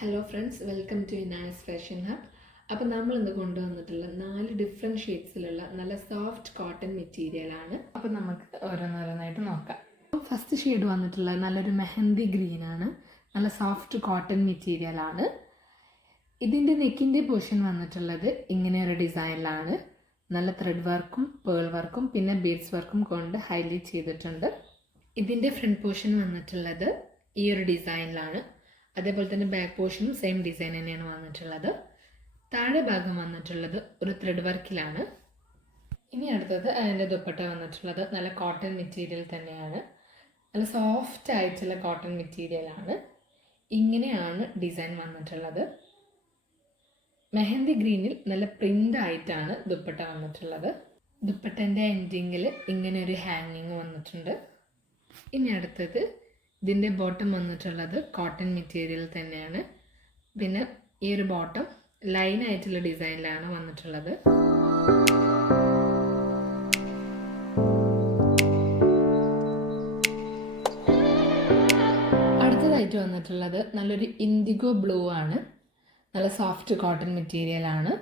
Hello friends welcome to Inas fashion hub അപ്പോൾ നമ്മൾ ഇന്ന് കൊണ്ടുവന്നിട്ടുള്ള നാല് ഡിഫറെന്റ് ഷെയ്ഡ്സിലുള്ള നല്ല സോഫ്റ്റ് കോട്ടൺ മെറ്റീരിയലാണ് അപ്പോൾ നമുക്ക് ഓരോന്നോരോന്നായിട്ട് നോക്കാം. ഫസ്റ്റ് ഷെയ്ഡ് വന്നിട്ടുള്ള നല്ലൊരു മെഹന്തി ഗ്രീനാണ് നല്ല സോഫ്റ്റ് കോട്ടൺ മെറ്റീരിയലാണ് ഇതിന്റെ നെക്കിന്റെ പോർഷൻ വന്നിട്ടുള്ളത് ഇങ്ങനെ ഒരു ഡിസൈനിലാണ് നല്ല ത്രെഡ് വർക്കും പേൾ വർക്കും പിന്നെ ബീഡ്സ് വർക്കും കൊണ്ട് ഹൈലൈറ്റ് ചെയ്തിട്ടുണ്ട്. ഇതിന്റെ ഫ്രണ്ട് പോർഷൻ വന്നിട്ടുള്ളത് ഈ ഒരു ഡിസൈനിലാണ് അതേപോലെ തന്നെ ബാക്ക് പോർഷനും സെയിം ഡിസൈൻ തന്നെയാണ് വന്നിട്ടുള്ളത്. താഴെ ഭാഗം വന്നിട്ടുള്ളത് ഒരു ത്രെഡ് വർക്കിലാണ് ഇനി അടുത്തത് അതിന്റെ ദുപ്പട്ട വന്നിട്ടുള്ളത് നല്ല കോട്ടൺ മെറ്റീരിയൽ തന്നെയാണ്. നല്ല സോഫ്റ്റ് ആയിട്ടുള്ള കോട്ടൺ മെറ്റീരിയലാണ് ഇങ്ങനെയാണ് ഡിസൈൻ വന്നിട്ടുള്ളത്. മെഹന്തി ഗ്രീനിൽ നല്ല പ്രിന്റ് ആയിട്ടാണ് ദുപ്പട്ട വന്നിട്ടുള്ളത്. ദുപ്പട്ടന്റെ എൻഡിങ്ങിൽ ഇങ്ങനെ ഒരു ഹാങ്ങിങ് വന്നിട്ടുണ്ട്. ഇനി അടുത്തത് ഇതിന്റെ ബോട്ടം വന്നിട്ടുള്ളത് കോട്ടൺ മെറ്റീരിയൽ തന്നെയാണ്. പിന്നെ ഈ ഒരു ബോട്ടം ലൈൻ ആയിട്ടുള്ള ഡിസൈനിലാണ് വന്നിട്ടുള്ളത്. അടുത്തതായിട്ട് വന്നിട്ടുള്ളത് നല്ലൊരു ഇൻഡിഗോ ബ്ലൂ ആണ്. നല്ല സോഫ്റ്റ് കോട്ടൺ മെറ്റീരിയൽ ആണ്.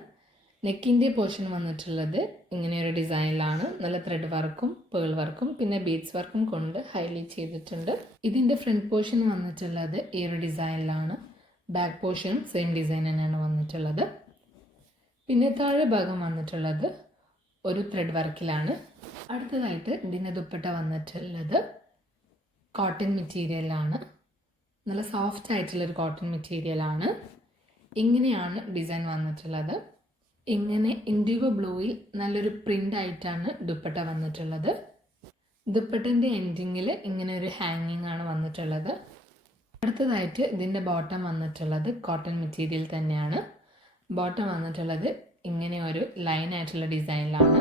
നെക്കിന്റെ പോർഷൻ വന്നിട്ടുള്ളത് ഇങ്ങനെ ഒരു ഡിസൈനിലാണ് നല്ല ത്രെഡ് വർക്കും പേൾ വർക്കും പിന്നെ ബീഡ്സ് വർക്കും കൊണ്ട് ഹൈലൈറ്റ് ചെയ്തിട്ടുണ്ട്. ഇതിന്റെ ഫ്രണ്ട് പോർഷൻ വന്നിട്ടുള്ളത് ഈ ഒരു ഡിസൈനിലാണ് ബാക്ക് പോർഷനും സെയിം ഡിസൈൻ തന്നെയാണ് വന്നിട്ടുള്ളത്. പിന്നെ താഴെ ഭാഗം വന്നിട്ടുള്ളത് ഒരു ത്രെഡ് വർക്കിലാണ് അടുത്തതായിട്ട് ഇതിന്റെ ദുപ്പട്ട വന്നിട്ടുള്ളത് കോട്ടൺ മെറ്റീരിയലാണ് നല്ല സോഫ്റ്റ് ആയിട്ടുള്ളൊരു കോട്ടൺ മെറ്റീരിയലാണ് ഇങ്ങനെയാണ് ഡിസൈൻ വന്നിട്ടുള്ളത്. ഇങ്ങനെ ഇൻഡിഗോ ബ്ലൂയിൽ നല്ലൊരു പ്രിന്റ് ആയിട്ടാണ് ദുപ്പട്ട വന്നിട്ടുള്ളത്. ദുപ്പട്ടിന്റെ എൻഡിങ്ങിൽ ഇങ്ങനെ ഒരു ഹാങ്ങിങ് ആണ് വന്നിട്ടുള്ളത്. അടുത്തതായിട്ട് ഇതിന്റെ ബോട്ടം വന്നിട്ടുള്ളത് കോട്ടൺ മെറ്റീരിയൽ തന്നെയാണ്. ബോട്ടം വന്നിട്ടുള്ളത് ഇങ്ങനെ ഒരു ലൈൻ ആയിട്ടുള്ള ഡിസൈനിലാണ്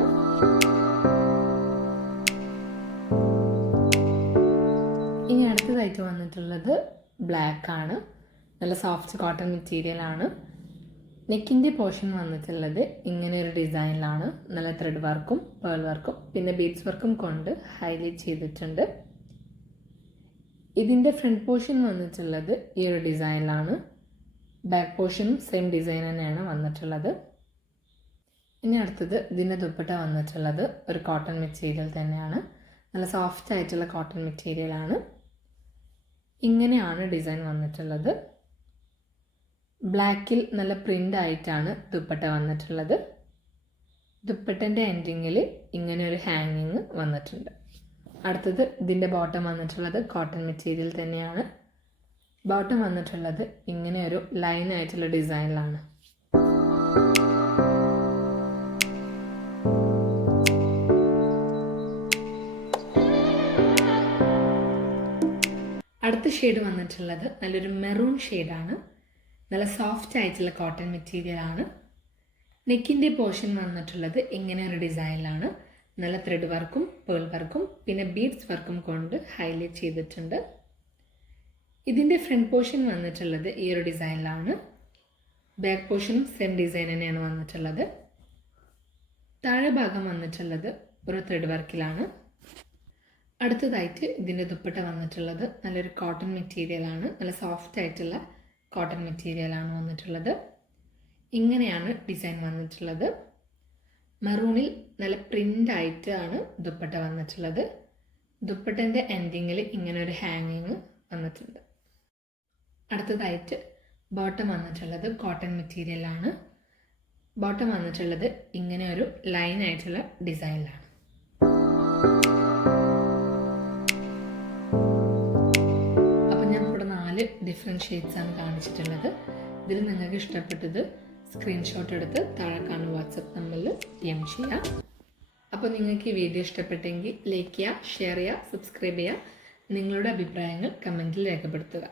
ഇനി അടുത്തതായിട്ട് വന്നിട്ടുള്ളത് ബ്ലാക്ക് ആണ്. നല്ല സോഫ്റ്റ് കോട്ടൺ മെറ്റീരിയൽ ആണ്. നെക്കിന്റെ പോർഷൻ വന്നിട്ടുള്ളത് ഇങ്ങനെ ഒരു ഡിസൈനിലാണ്. നല്ല ത്രെഡ് വർക്കും പേൾ വർക്കും പിന്നെ ബീഡ്സ് വർക്കും കൊണ്ട് ഹൈലൈറ്റ് ചെയ്തിട്ടുണ്ട്. ഇതിന്റെ ഫ്രണ്ട് പോർഷൻ വന്നിട്ടുള്ളത് ഈ ഒരു ഡിസൈനിലാണ്. ബാക്ക് പോർഷനും സെയിം ഡിസൈൻ തന്നെയാണ് വന്നിട്ടുള്ളത്. ഇനി അടുത്തത് ഇതിന്റെ ദുപ്പട്ട വന്നിട്ടുള്ളത് ഒരു കോട്ടൺ മെറ്റീരിയൽ തന്നെയാണ്. നല്ല സോഫ്റ്റ് ആയിട്ടുള്ള കോട്ടൺ മെറ്റീരിയലാണ് ഇങ്ങനെയാണ് ഡിസൈൻ വന്നിട്ടുള്ളത്. ബ്ലാക്കിൽ നല്ല പ്രിന്റ് ആയിട്ടാണ് ദുപ്പട്ട വന്നിട്ടുള്ളത്. ദുപ്പട്ടന്റെ എൻഡിങ്ങിൽ ഇങ്ങനെ ഒരു ഹാങ്ങിങ് വന്നിട്ടുണ്ട്. അടുത്തത് ഇതിന്റെ ബോട്ടം വന്നിട്ടുള്ളത് കോട്ടൺ മെറ്റീരിയൽ തന്നെയാണ്. ബോട്ടം വന്നിട്ടുള്ളത് ഇങ്ങനെ ഒരു ലൈൻ ആയിട്ടുള്ള ഡിസൈനിലാണ് അടുത്ത ഷെയ്ഡ് വന്നിട്ടുള്ളത് നല്ലൊരു മെറൂൺ ഷെയ്ഡാണ് നല്ല സോഫ്റ്റ് ആയിട്ടുള്ള കോട്ടൺ മെറ്റീരിയൽ ആണ്. നെക്കിന്റെ പോർഷൻ വന്നിട്ടുള്ളത് ഇങ്ങനെ ഒരു ഡിസൈനിലാണ് നല്ല ത്രെഡ് വർക്കും പേൾ വർക്കും പിന്നെ ബീഡ്സ് വർക്കും കൊണ്ട് ഹൈലൈറ്റ് ചെയ്തിട്ടുണ്ട്. ഇതിന്റെ ഫ്രണ്ട് പോർഷൻ വന്നിട്ടുള്ളത് ഈ ഒരു ഡിസൈനിലാണ് ബാക്ക് പോർഷനും സെയിം ഡിസൈൻ തന്നെയാണ് വന്നിട്ടുള്ളത്. താഴെ ഭാഗം വന്നിട്ടുള്ളത് ഒരു ത്രെഡ് വർക്കിലാണ് അടുത്തതായിട്ട് ഇതിന്റെ ദുപ്പട്ട വന്നിട്ടുള്ളത് നല്ലൊരു കോട്ടൺ മെറ്റീരിയലാണ് നല്ല സോഫ്റ്റ് ആയിട്ടുള്ള കോട്ടൺ മെറ്റീരിയലാണ് വന്നിട്ടുള്ളത്. ഇങ്ങനെയാണ് ഡിസൈൻ വന്നിട്ടുള്ളത്. മറൂണിൽ നല്ല പ്രിന്റ് ആയിട്ടാണ് ദുപ്പട്ട വന്നിട്ടുള്ളത്. ദുപ്പട്ടന്റെ എൻഡിങ്ങിൽ ഇങ്ങനെ ഒരു ഹാങ്ങിങ് വന്നിട്ടുണ്ട്. അടുത്തതായിട്ട് ബോട്ടം വന്നിട്ടുള്ളത് കോട്ടൺ മെറ്റീരിയലാണ് ബോട്ടം വന്നിട്ടുള്ളത് ഇങ്ങനെ ഒരു ലൈൻ ആയിട്ടുള്ള ഡിസൈനിലാണ് നാല് ഡിഫറെന്റ് ആണ് കാണിച്ചിട്ടുള്ളത്. ഇതിൽ നിങ്ങൾക്ക് ഇഷ്ടപ്പെട്ടത് സ്ക്രീൻഷോട്ട് എടുത്ത് താഴെ കാണുന്ന വാട്സപ്പ് നമ്പറിൽ ഡി എം ചെയ്യാം. അപ്പോൾ നിങ്ങൾക്ക് ഈ വീഡിയോ ഇഷ്ടപ്പെട്ടെങ്കിൽ ലൈക്ക് ചെയ്യുക ഷെയർ ചെയ്യുക സബ്സ്ക്രൈബ് ചെയ്യുക. നിങ്ങളുടെ അഭിപ്രായങ്ങൾ കമന്റിൽ രേഖപ്പെടുത്തുക.